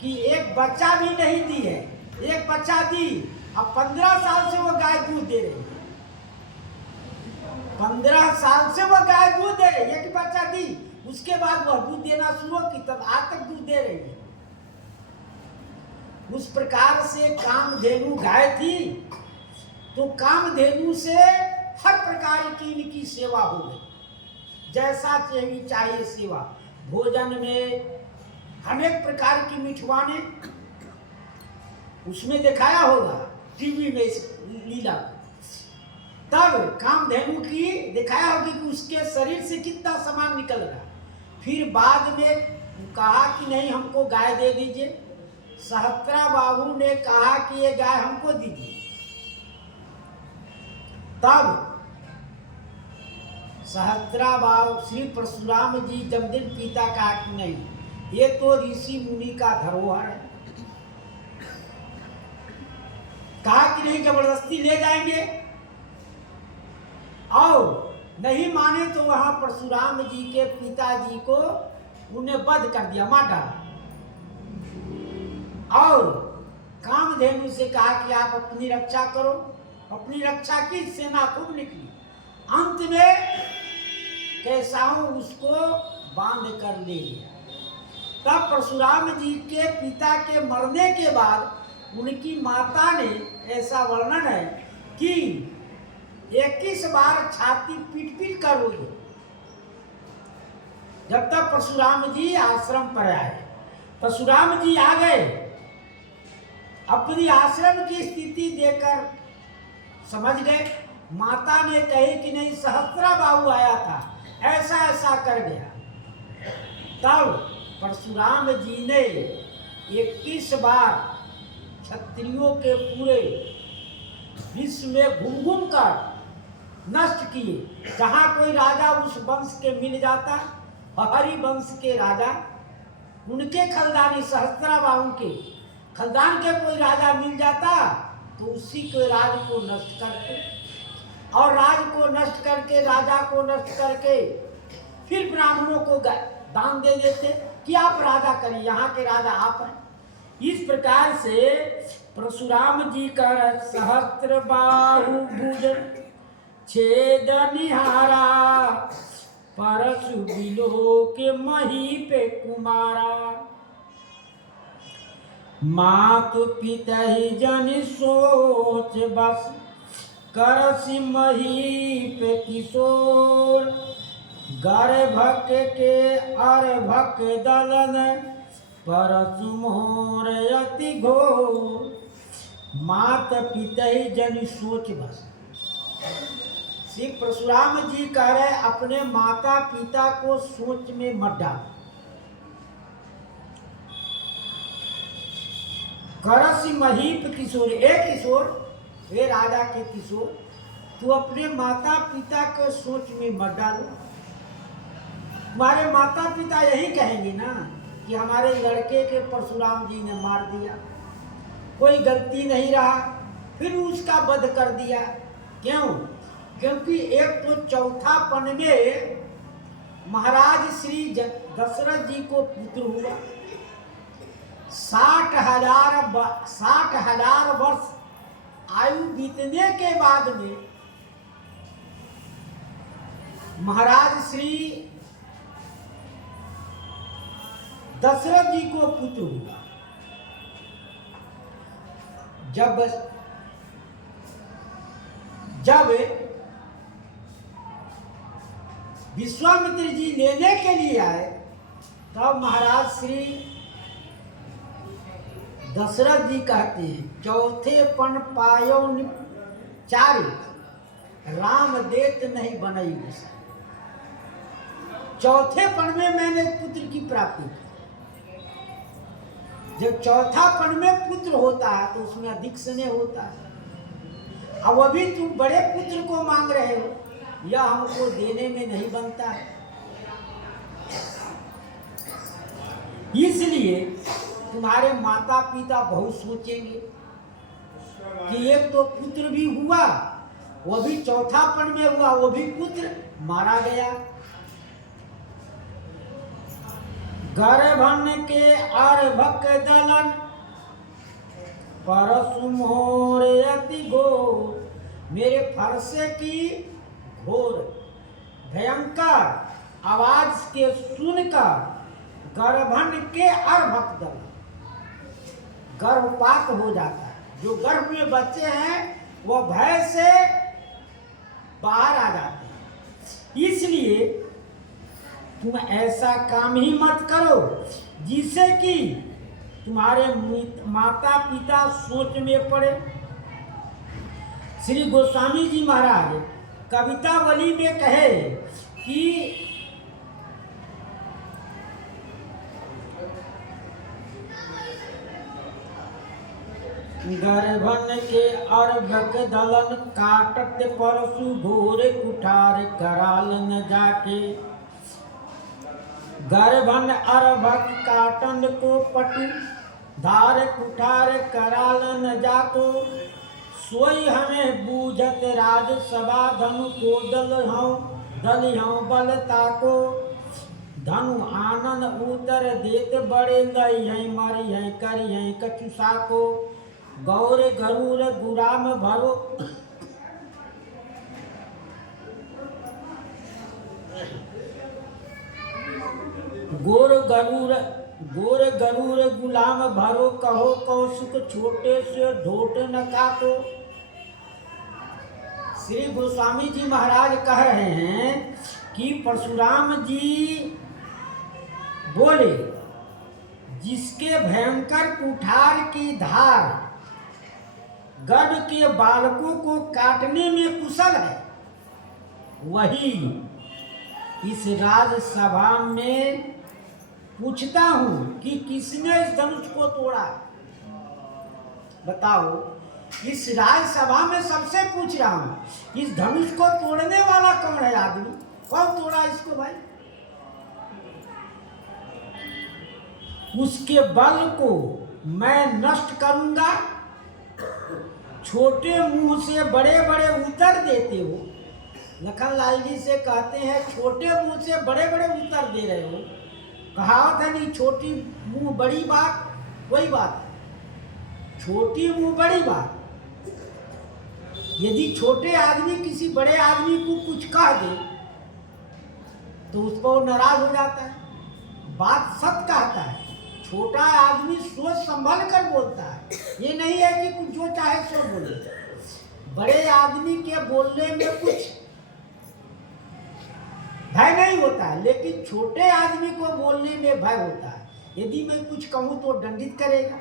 कि एक बच्चा भी नहीं दी है, एक बच्चा दी। अब 15 साल से वो गाय दूध दे रही है। 15 साल से वो गाय दूध दे रही है, एक बच्चा दी, उसके बाद वह दूध देना शुरू की, तब आज तक दूध दे रही है। उस प्रकार से कामधेनु गाय थी। तो कामधेनु से हर प्रकार की इनकी सेवा हो गई, जैसा चाहिए सेवा। भोजन में अनेक प्रकार की मिठवाने, उसमें दिखाया होगा टीवी में इस लीला। तब कामधेनु की दिखाया होगा कि उसके शरीर से कितना सामान निकल रहा। फिर बाद में कहा कि नहीं, हमको गाय दे दीजिए। सहस्त्रा बाबू ने कहा कि ये गाय हमको दीजिए। तब सहस्त्रा बाबू श्री परशुराम जी जमदग्नि पिता कहा कि नहीं, ये तो ऋषि मुनि का धरोहर है। कहा कि नहीं, जबरदस्ती ले जाएंगे। और नहीं माने तो वहां परशुराम जी के पिताजी को उन्हें वध कर दिया, मार डाला। और कामधेनु से कहा कि आप अपनी रक्षा करो। अपनी रक्षा की, सेना खूब निकली। अंत में कैसाओं उसको बांध कर ले लिया। तब परशुराम जी के पिता के मरने के बाद उनकी माता ने, ऐसा वर्णन है कि 21 बार छाती पीट पीट कर रोई, जब तक परशुराम जी आश्रम पर आए। परशुराम जी आ गए, अपनी आश्रम की स्थिति देखकर समझ गए। माता ने कही कि नहीं, सहस्त्रा बाबू आया था, ऐसा ऐसा कर गया। तब परशुराम जी ने 21 बार क्षत्रियों के पूरे विश्व में घूम घूम कर नष्ट किए। जहाँ कोई राजा उस वंश के मिल जाता, हरि वंश के राजा, उनके खलदानी सहस्त्रा बाबू के खलदान के कोई राजा मिल जाता तो उसी के राज को नष्ट करते, और राज को नष्ट करके, राजा को नष्ट करके फिर ब्राह्मणों को दान दे देते कि आप राजा करें, यहाँ के राजा आप हैं। इस प्रकार से परशुराम जी का सहस्त्र बाहु भुज छेद निहारा, परशु बिलो के मही पे कुमारा। मातु पिता ही जन सोच बस, करसि मही पे किशोर। गर्भक के अर्भक दलन परसु मोर अति घोर। मात पिता ही जन सोच बस। श्री परशुराम जी कह रहे अपने माता पिता को सोच में मत डाल। करसी महीप किशोर, ए किशोर, हे राजा के किशोर, तू अपने माता पिता को सोच में मत डालो। तुम्हारे माता पिता यही कहेंगे ना कि हमारे लड़के के परशुराम जी ने मार दिया, कोई गलती नहीं रहा, फिर उसका वध कर दिया। क्यों? क्योंकि एक तो चौथापन में महाराज श्री दशरथ जी को पुत्र हुआ। 60,000 वर्ष आयु बीतने के बाद में महाराज श्री दशरथ जी को पुत्र हुआ। जब विश्वामित्र जी लेने के लिए आए तब महाराज श्री दशरथ जी कहते हैं, चौथे पन पायो चारि, राम देत नहीं बनई। चौथे पन में मैंने पुत्र की प्राप्ति की। जब चौथा पन में पुत्र होता है तो उसमें अधिक स्नेह होता है। अब अभी तुम बड़े पुत्र को मांग रहे हो, यह हमको देने में नहीं बनता है। इसलिए तुम्हारे माता पिता बहुत सोचेंगे कि एक तो पुत्र भी हुआ, वो भी चौथापन में हुआ, वो भी पुत्र मारा गया। गर्भन के अर्भक दलन परसु मोर अति घोर। मेरे फरसे की घोर भयंकर आवाज के सुनकर गर्भन के अर्भक दलन, गर्भपात हो जाता है। जो गर्भ में बच्चे हैं वो भय से बाहर आ जाते हैं। इसलिए तुम ऐसा काम ही मत करो जिससे कि तुम्हारे माता पिता सोच में पड़े। श्री गोस्वामी जी महाराज कवितावली में कहे कि गर्भन के अर्भक दलन काटत परसु घोर कुठार कराल न जाके। गर्भन अर्भक काटन को पटु धार कुठार कराल न जाको। सोई हमें बूझत राज सभा धनु को दलिहौ बलता को। धनु आनन उतर देत बड़े लई हैं मरी हैं करी हैं कचुसा को। गौर गरुर गुराम भरो गोर गरुर गुलाम भरो कहो कौशुक छोटे से ढोट न काटो। श्री गोस्वामी जी महाराज कह रहे हैं कि परशुराम जी बोले, जिसके भयंकर कुठार की धार गढ़ के बालकों को काटने में कुशल है, वही इस राजसभा में पूछता हूं कि किसने इस धनुष को तोड़ा। बताओ, इस राजसभा में सबसे पूछ रहा हूं, इस धनुष को तोड़ने वाला कौन है आदमी? कौन तोड़ा इसको भाई? उसके बल को मैं नष्ट करूंगा। छोटे मुंह से बड़े बड़े उत्तर देते हो। लखनलाल जी से कहते हैं, छोटे मुंह से बड़े बड़े उत्तर दे रहे हो। कहावत है नहीं, छोटी मुंह बड़ी बात, वही बात है। छोटी मुंह बड़ी बात। यदि छोटे आदमी किसी बड़े आदमी को कुछ कह दे तो उस पर नाराज हो जाता है। बात सत्य कहता है। छोटा आदमी सोच संभल कर बोलता है, ये नहीं है कि कुछ जो चाहे सो बोले। बड़े आदमी के बोलने में कुछ भय नहीं नहीं होता है, लेकिन छोटे आदमी को बोलने में भय होता है। यदि मैं कुछ कहूँ तो दंडित करेगा।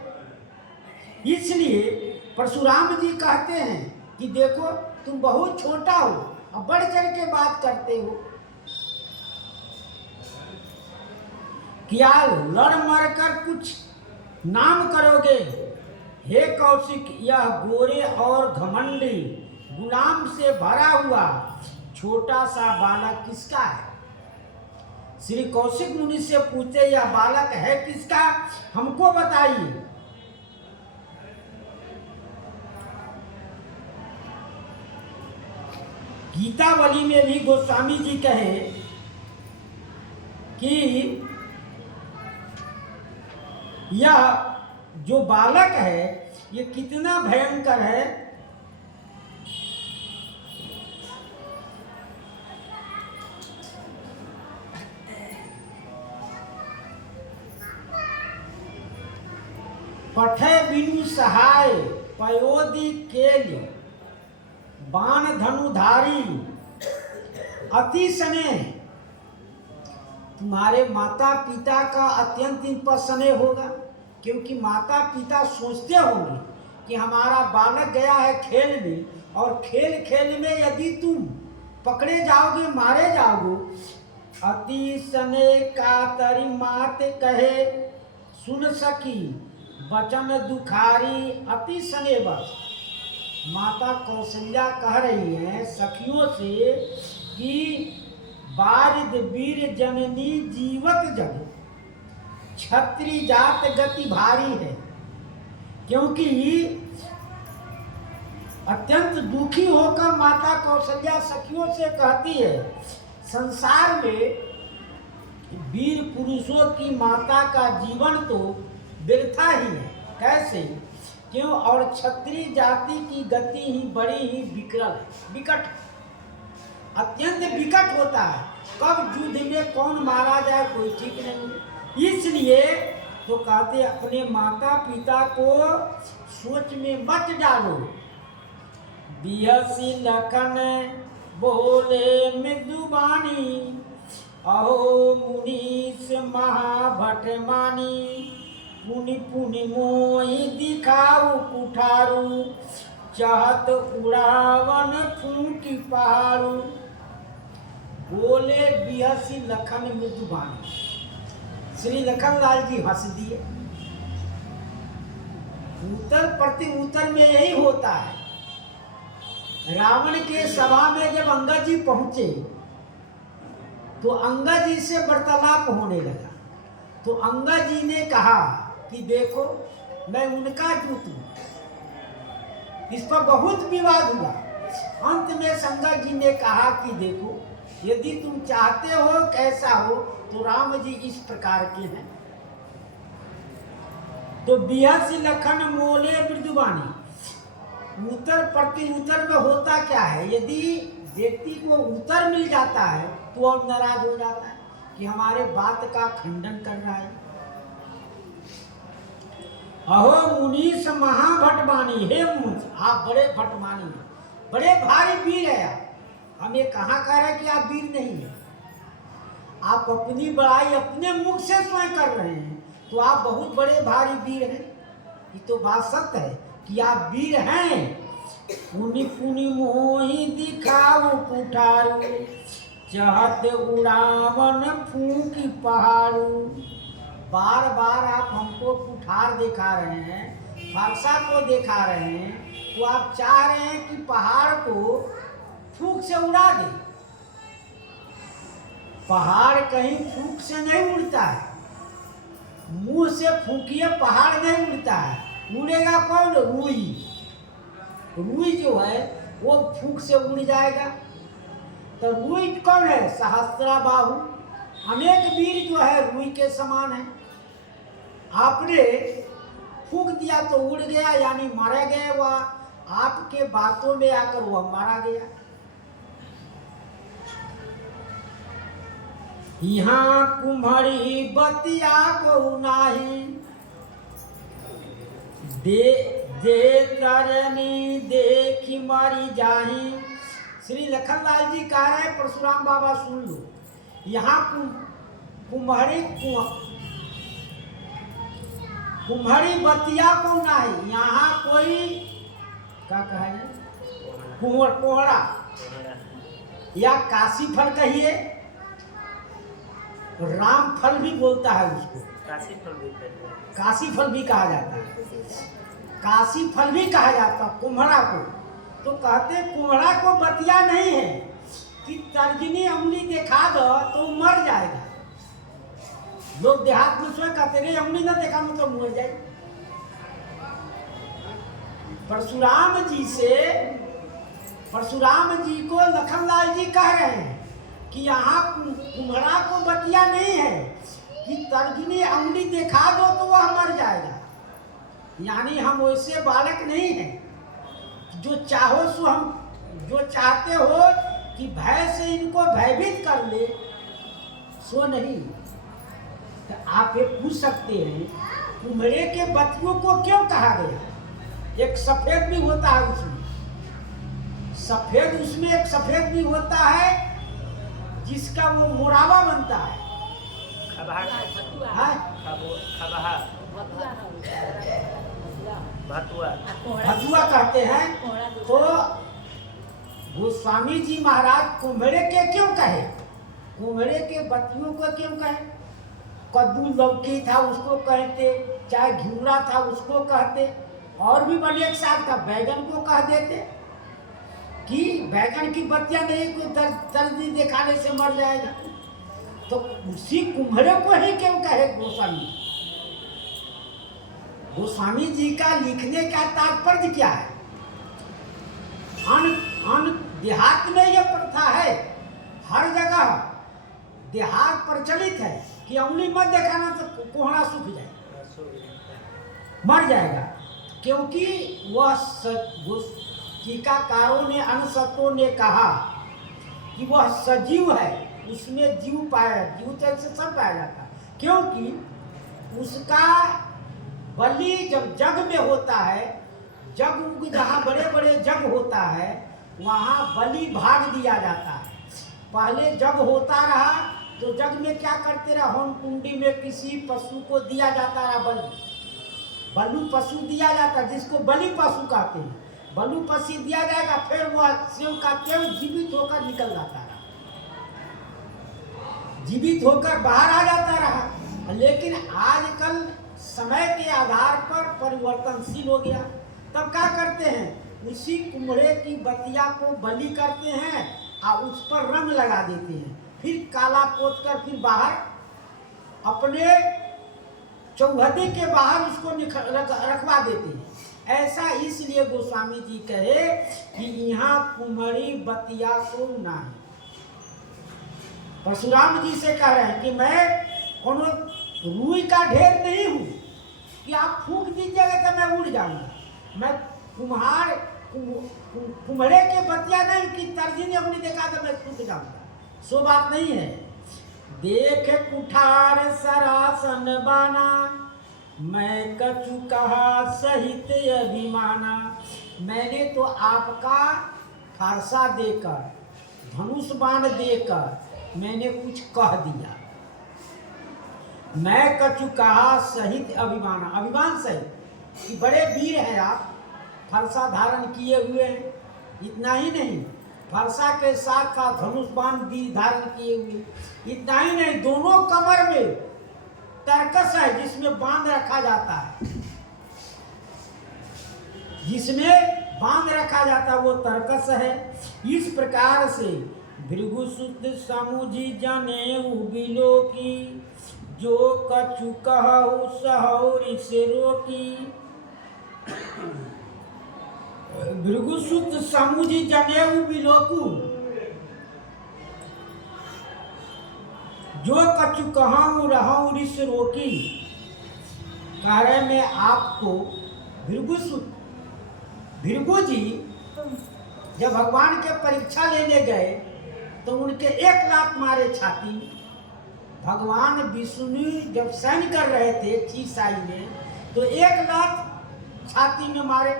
इसलिए परशुराम जी कहते हैं कि देखो तुम बहुत छोटा हो, अब बढ़ चढ़ के बात करते हो। क्या लड़ मर कर कुछ नाम करोगे? हे कौशिक, यह गोरे और घमंडी गुलाम से भरा हुआ छोटा सा बालक किसका है? श्री कौशिक मुनि से पूछे, यह बालक है किसका, हमको बताइए। गीतावली में भी गोस्वामी जी कहे कि यह जो बालक है ये कितना भयंकर है। पठे बिनु सहाय पयोधि केल बाण धनुधारी अति स्नेह। तुम्हारे माता पिता का अत्यंत इन पर स्नेह होगा, क्योंकि माता पिता सोचते होंगे कि हमारा बालक गया है खेल में, और खेल खेल में यदि तुम पकड़े जाओगे, मारे जाओगे। अति स्नेह का तरी मात कहे सुन सकी बचन दुखारी अति स्नेह बस। माता कौशल्या कह रही है सखियों से कि बारिद वीर जननी जीवत जग क्षत्रिय जात गति भारी है। क्योंकि अत्यंत दुखी होकर माता कौशल्या सखियों से कहती है, संसार में वीर पुरुषों की माता का जीवन तो व्यर्था ही है। कैसे? क्यों? और क्षत्रिय जाति की गति ही बड़ी ही विकट, अत्यंत विकट होता है। कब युद्ध में कौन मारा जाए कोई ठीक नहीं। इसलिए तो कहते अपने माता पिता को सोच में मत डालो। बिहसी लखन बोले मृदुबानी अहो मुनीस महाभट मानी। पुनि पुनि मोहि दिखाऊ कुठारू चाहत उड़ावन फूंकी पहाड़ू। बोले बिहसी लखन मृदुबानी। श्री लखनलाल जी हंस दिए। उत्तर प्रति उत्तर में यही होता है। रावण के सभा में जब अंगद जी पहुंचे तो अंगद जी से वार्तालाप होने लगा। तो अंगद जी ने कहा कि देखो मैं उनका दूत हूं। इस पर बहुत विवाद हुआ। अंत में संगत जी ने कहा कि देखो यदि तुम चाहते हो कैसा हो तो राम जी इस प्रकार के हैं। तो बिहसी लखन मोले मृदुबानी। उत्तर प्रति उत्तर में होता क्या है? यदि व्यक्ति को उत्तर मिल जाता है तो और नाराज हो जाता है कि हमारे बात का खंडन कर रहा है। अहो मुनीस महाभटमानी, हे मुनीस आप बड़े भटमानी हैं, बड़े भारी वीर है आप। हम ये कहाँ कह रहे हैं कि आप वीर नहीं है। आप अपनी बड़ाई अपने मुख से स्वयं कर रहे हैं, तो आप बहुत बड़े भारी वीर हैं। ये तो बात सत्य है कि आप वीर हैं। पुनि पुनि मोहि दिखाऊ कुठारू चाहत उड़ावन फूंकी पहाड़ू। बार बार आप हमको कुठार दिखा रहे हैं, फरसा को दिखा रहे हैं, तो आप चाह रहे हैं कि पहाड़ को फूंक से उड़ा दे। पहाड़ कहीं फूंक से नहीं उड़ता है। मुंह से फूंकिए पहाड़ नहीं उड़ता है। उड़ेगा कौन? रुई। रुई जो है वो फूंक से उड़ जाएगा। तो रुई कौन है? सहस्त्राबाहु। अनेक वीर जो है रुई के समान है। आपने फूंक दिया तो उड़ गया, यानी मारा गया। वह आपके बातों में आकर वह मारा गया। यहाँ कुम्हड़ी बतिया को नाही दे तरनी देखी मारी जाही। श्री लखनलाल जी कह रहे हैं परशुराम बाबा सुन लो, यहाँ कुम्हारी बतिया को नहीं, यहाँ कोई क्या कहे कोहड़ा या काशी फल कहिए, राम फल भी बोलता है उसको, काशी फल भी कहते हैं। काशी फल भी कहा जाता है, काशी फल भी कहा जाता है कुम्हड़ा को। तो कहते कुम्हड़ा को बतिया नहीं है कि तर्जनी उंगली दिखा दो तो मर जाएगा। लोग देहात में स्वयं कहते रे उंगली ना देखा तो मर जाए। परशुराम जी को लखनलाल जी कह रहे हैं कि यहाँ कुम्हड़ा को बतिया नहीं है कि तर्जनी उंगली दिखा दो तो वह मर जाएगा। यानी हम वैसे बालक नहीं हैं जो चाहो सो हम जो चाहते हो कि भय से इनको भयभीत कर ले सो नहीं। तो आप ये पूछ सकते हैं कुम्हड़े के बतियों को क्यों कहा गया? एक सफेद भी होता है उसमें, उसमें एक सफेद भी होता है जिसका वो मोरावा बनता है। भतुआ कहते हैं। तो गोस्वामी जी महाराज कुम्हड़े के क्यों कहे, कुम्हड़े के बतियों को क्यों कहे? कद्दू लौकी था उसको कहते, चाहे घिउरा था उसको कहते, और भी अनेक साग था बैगन को कह देते कि बैगन की बत्तियां नहीं कोई तर्जनी दिखाने से मर जाएगा। तो उसी कुम्हड़े को ही क्यों कहे गोस्वामी जी का लिखने का तात्पर्य क्या है? देहात में यह प्रथा है, हर जगह देहात प्रचलित है कि उंगली मत दिखाना तो कोहड़ा सूख जाए, मर जाएगा। क्योंकि वह टीकाकारों ने अनुसतों ने कहा कि वह सजीव है, उसमें जीव पाया, जीव से सब पाया जाता है। क्योंकि उसका बलि जब जग में होता है, जग जहाँ बड़े बड़े जग होता है वहाँ बलि भाग दिया जाता है। पहले जग होता रहा तो जग में क्या करते रहा, होम कुंडी में किसी पशु को दिया जाता रहा, बलि पशु दिया जाता जिसको बलि पशु कहते हैं। बलि पशु दिया जाएगा, फिर वह शिव का केव जीवित होकर निकल जाता रहा, जीवित होकर बाहर आ जाता रहा। लेकिन आजकल समय के आधार पर परिवर्तनशील हो गया। तब क्या करते हैं, उसी कुम्हड़े की बतिया को बलि करते हैं और उस पर रंग लगा देते हैं, फिर काला पोत कर फिर बाहर अपने चौहदी के बाहर उसको रखवा देते हैं। ऐसा इसलिए गोस्वामी जी कहे कि यहाँ कुम्हड़ी बतिया को नहीं। परशुराम जी से कह रहे हैं कि मैं कोनो रुई का ढेर नहीं हूँ कि आप फूंक दीजिएगा तो मैं उड़ जाऊंगा। मैं कुम्हड़े के बतिया नहीं कि तर्जनी अपनी देखा तो मैं सूख जाऊंगा, सो बात नहीं है। देख कुठार सरासन बाना, मैं कछु कहा सहित अभिमाना। मैंने तो आपका फारसा देकर, धनुष बाण देकर मैंने कुछ कह दिया। मैं कछु कहा सहित अभिमाना, अभिमान सहित कि बड़े वीर हैं आप, फरसा धारण किए हुए हैं। इतना ही नहीं, फरसा के साथ साथ धनुष बाण धारण किए हुए। इतना ही नहीं, दोनों कमर में तरकस है जिसमें बांध रखा जाता है, जिसमें बांध रखा जाता है वो तरकस है। इस प्रकार से भृगुसुत समुझी जनेऊ बिलो की, जो कछु कहु सहौरि से रोकी। भृगुसुत समुझी जनेऊ बिलोकू, जो कछु कहूँ रहूँ ऋष रोकी। कह रहे मैं आपको भृगुसुत, भृगु जी जब भगवान के परीक्षा लेने गए तो उनके 1 लात मारे छाती में। भगवान विष्णु जब सैन कर रहे थे चीसाई में तो 1 लात छाती में मारे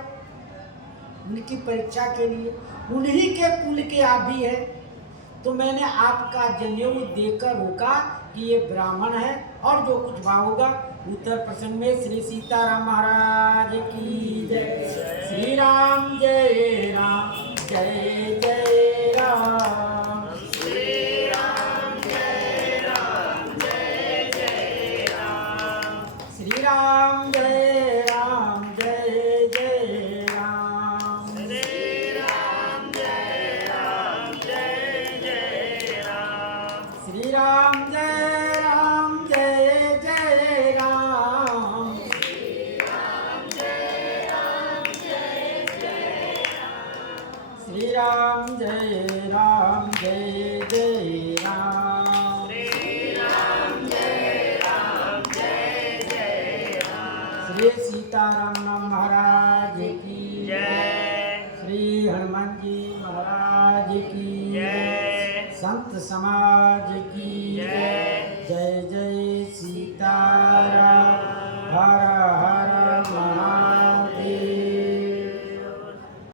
उनकी परीक्षा के लिए। उन्हीं के कुल के आप भी है तो मैंने आपका जनेऊ देकर रोका कि ये ब्राह्मण है, और जो कुछ भाव होगा उत्तर प्रसंग में। श्री सीताराम महाराज की जय। श्री राम जय राम जय जय राम। श्री राम जय राम जय जय राम। श्री राम जय राम जय जय राम। श्री राम जय राम जय जय राम। श्री राम जय राम जय जय राम। श्री राम जय राम जय जय राम। श्री राम जय राम जय जय राम। श्री सीताराम महाराज की जय। श्री हनुमान जी महाराज की जय। संत समाज की जय। जय जय सीताराम। हर हर महादेव।